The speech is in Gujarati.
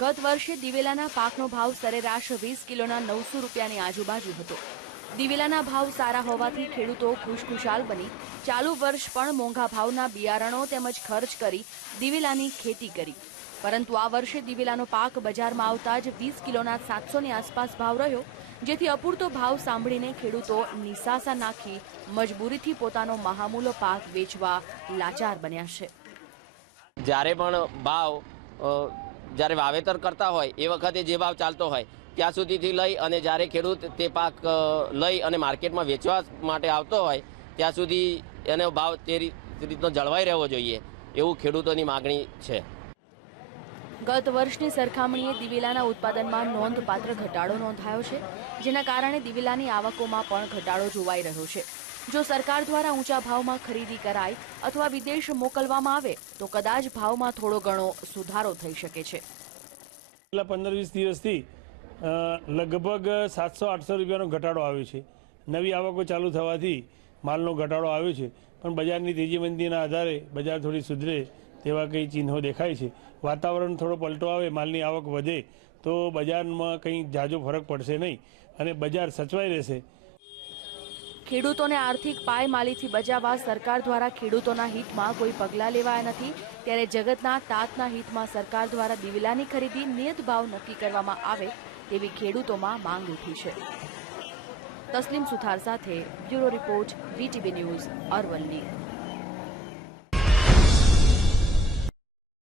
ગત વર્ષે દિવેલાના પાકનો ભાવ સરેરાશ વીસ કિલોના નવસો રૂપિયાની આજુબાજુ હતો. દિવેલાના ભાવ સારા હોવાથી ખેડૂતો ખુશખુશાલ બની. ચાલુ વર્ષ પણ મોંઘા ભાવના બિયારણો તેમજ ખર્ચ કરી દિવેલાની ખેતી કરી. પરંતુ આ વર્ષે દિવેલાનો પાક બજારમાં આવતા જ વીસ કિલોના સાતસોની આસપાસ ભાવ રહ્યો, જેથી અપૂરતો ભાવ સાંભળીને ખેડૂતો નિસાસા નાખી મજબૂરીથી પોતાનો મહામૂલો પાક વેચવા લાચાર બન્યા છે. જ્યારે પણ ભાવ જ્યારે વાવેતર કરતા હોય, એ વખતે જે ભાવ ચાલતો હોય, ત્યાં સુધીથી લઈ અને જ્યારે ખેડૂત તે પાક લઈ અને માર્કેટમાં વેચવા માટે આવતો હોય, ત્યાં સુધી એનો ભાવ તે રીતનો જળવાઈ રહેવો જોઈએ, એવું ખેડૂતોની માગણી છે. ગત વર્ષની સરખામણીએ દિવેલાના ઉત્પાદનમાં નોંધપાત્ર ઘટાડો નોંધાયો છે, જેના કારણે દિવેલાની આવકોમાં પણ ઘટાડો જોવાઈ રહ્યો છે. જો સરકાર દ્વારા ઊંચા ભાવમાં ખરીદી કરાય અથવા વિદેશ મોકલવામાં આવે, તો કદાચ ભાવમાં થોડો ઘણો સુધારો થઈ શકે છે. છેલ્લા પંદર વીસ દિવસથી લગભગ સાતસો આઠસો રૂપિયાનો ઘટાડો આવ્યો છે. નવી આવકો ચાલુ થવાથી માલનો ઘટાડો આવ્યો છે. પણ બજારની તેજી મંદીના આધારે બજાર થોડી સુધરે તેવા કંઈ ચિહ્નો દેખાય છે. વાતાવરણ થોડો પલટો આવે, માલની આવક વધે, તો બજારમાં કંઈ જાજો ફરક પડશે નહીં. અને બજાર સચવાઈ રહેશે. ખેડૂતોને આર્થિક પાયમાલીથી બચાવવા સરકાર દ્વારા ખેડૂતોના હિતમાં કોઈ પગલાં લેવાયા નથી. ત્યારે જગતના તાતના હિતમાં સરકાર દ્વારા દિવેલાની ખરીદી નિયત ભાવ નક્કી કરવામાં આવે તેવી ખેડૂતોમાં માંગ ઉઠી છે. તસ્લીમ સુથાર સાથે bureau report, VTV news, Aravalli.